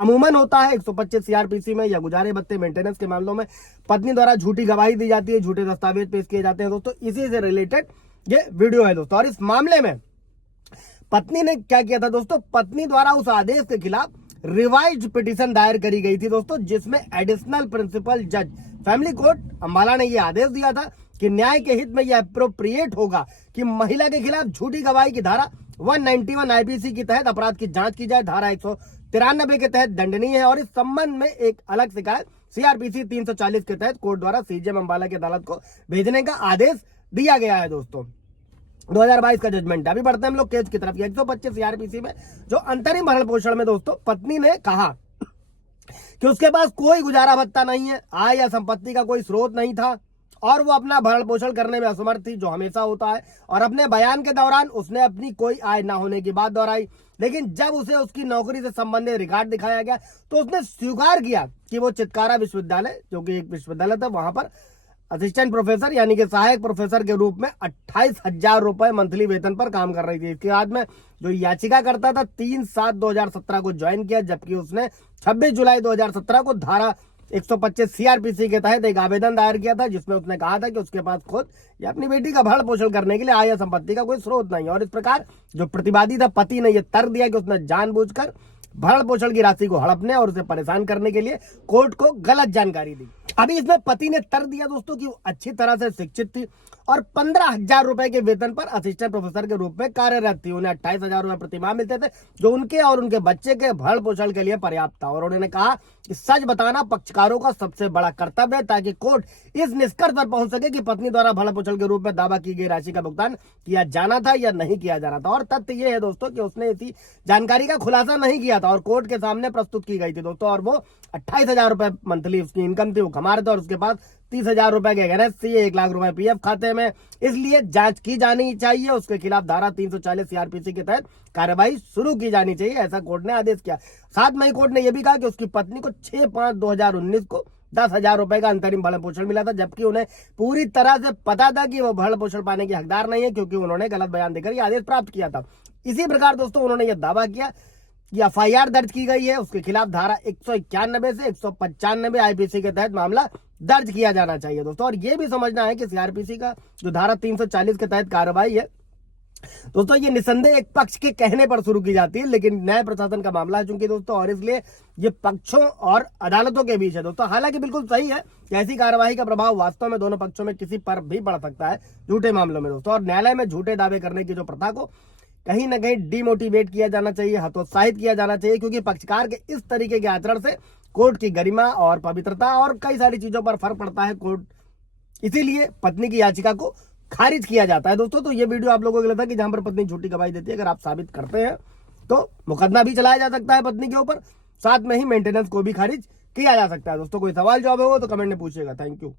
अमूमन होता है 125 सीआरपीसी में या गुजारे भत्ते मेंटेनेंस के मामलों में पत्नी द्वारा झूठी गवाही दी जाती है, झूठे दस्तावेज पेश किए जाते हैं दोस्तों। इसी से रिलेटेड ये वीडियो है दोस्तों। और इस मामले में पत्नी ने क्या किया था दोस्तों, पत्नी द्वारा उस आदेश के खिलाफ रिवाइज्ड पिटीशन दायर करी गई थी दोस्तों, जिसमें एडिशनल प्रिंसिपल जज फैमिली कोर्ट अंबाला ने यह आदेश दिया था कि न्याय के हित में यह अप्रोप्रिएट होगा कि महिला के खिलाफ झूठी गवाही की धारा 191 आईपीसी के तहत अपराध की जांच की जाए। धारा 193 के तहत दंडनीय है और इस संबंध में एक अलग शिकायत सीआरपीसी 340 के तहत कोर्ट द्वारा सीजेएम अंबाला की अदालत को भेजने का आदेश दिया गया है दोस्तों। 2022 का जजमेंट है। अभी बढ़ते हैं हम लोग केस की तरफ। 125 सीआरपीसी में जो अंतरिम भरण पोषण में दोस्तों पत्नी ने कहा कि उसके पास कोई गुजारा भत्ता नहीं है, आय या संपत्ति का कोई स्रोत नहीं था और वो अपना भरण पोषण करने में असमर्थ थी, जो हमेशा होता है। और अपने बयान के दौरान उसने अपनी कोई आय ना होने की बात दोहराई, लेकिन जब उसे उसकी नौकरी से संबंधित रिकॉर्ड दिखाया गया तो उसने स्वीकार किया कि वो चितकारा विश्वविद्यालय, जो कि एक विश्वविद्यालय था, वहां पर असिस्टेंट प्रोफेसर यानी कि सहायक प्रोफेसर के रूप में 28,000 रुपए मंथली वेतन पर काम कर रही थी। इसके बाद में जो याचिका करता था 3/7/2017 को ज्वाइन किया, जबकि उसने 26 जुलाई 2017 को धारा 125 सीआरपीसी के तहत एक आवेदन दायर किया था, जिसमें उसने कहा था कि उसके पास खुद या अपनी बेटी का भरण पोषण करने के लिए आय या संपत्ति का कोई स्रोत नहीं है। और इस प्रकार जो प्रतिवादी था पति ने यह तर्क दिया कि उसने जानबूझकर भरण पोषण की राशि को हड़पने और उसे परेशान करने के लिए कोर्ट को गलत जानकारी दी। अभी इसमें पति ने तर्क दिया दोस्तों कि वो अच्छी तरह से शिक्षित थी और 15,000 रुपए के वेतन पर असिस्टेंट प्रोफेसर के रूप में कार्यरत थी। उन्हें 28,000 रुपए प्रति माह मिलते थे, जो उनके और उनके बच्चे के भरण पोषण के लिए पर्याप्त था। और उन्होंने कहा कि सच बताना पक्षकारों का सबसे बड़ा कर्तव्य है, ताकि कोर्ट इस निष्कर्ष पर पहुंच सके कि पत्नी द्वारा भरण पोषण के रूप में दावा की गई राशि का भुगतान किया जाना था या नहीं किया जाना था। और तथ्य ये है दोस्तों कि उसने इसी जानकारी का खुलासा नहीं किया था और कोर्ट के सामने प्रस्तुत की गई थी दोस्तों। और वो 28,000 रुपए मंथली उसकी इनकम थी, वो कमा रहे थे, और उसके पास 30,000 रुपए के एनएससी, 1 लाख रुपए पीएफ खाते में। इसलिए जांच की जानी चाहिए, उसके खिलाफ धारा 340 सीआरपीसी के तहत कार्रवाई शुरू की जानी चाहिए, ऐसा कोर्ट ने आदेश किया। साथ में कोर्ट ने यह भी कहा कि उसकी पत्नी को 6/5/2019 को 10,000 रुपए का अंतरिम भरण पोषण मिला था, जबकि उन्हें पूरी तरह से पता था कि वो भरण पोषण पाने के हकदार नहीं है, क्योंकि उन्होंने गलत बयान देकर यह आदेश प्राप्त किया था। इसी प्रकार दोस्तों उन्होंने यह दावा किया कि एफआईआर दर्ज की गई है, उसके खिलाफ धारा 191 से 195 आईपीसी के तहत मामला दर्ज किया जाना चाहिए दोस्तों। और ये भी समझना है कि सीआरपीसी का जो धारा 340 के तहत कार्रवाई है दोस्तों, ये निसंदेह एक पक्ष के कहने पर शुरू की जाती है, लेकिन न्याय प्रशासन का मामला है चूंकि दोस्तों, और इसलिए ये पक्षों और अदालतों के बीच है दोस्तों। हालांकि बिल्कुल सही है कि ऐसी कार्रवाई का प्रभाव वास्तव में दोनों पक्षों में किसी पर भी पड़ सकता है झूठे मामलों में दोस्तों। और न्यायालय में झूठे दावे करने की जो प्रथा को कहीं ना कहीं डिमोटिवेट किया जाना चाहिए, हतोत्साहित किया जाना चाहिए, क्योंकि पक्षकार के इस तरीके के आचरण से कोर्ट की गरिमा और पवित्रता और कई सारी चीजों पर फर्क पड़ता है। कोर्ट इसीलिए पत्नी की याचिका को खारिज किया जाता है दोस्तों। तो ये वीडियो आप लोगों को लगा कि जहां पर पत्नी झूठी गवाही देती है, अगर आप साबित करते हैं तो मुकदमा भी चलाया जा सकता है पत्नी के ऊपर, साथ में ही मेंटेनेंस को भी खारिज किया जा सकता है दोस्तों। कोई सवाल जवाब हो तो कमेंट में पूछिएगा। Thank you.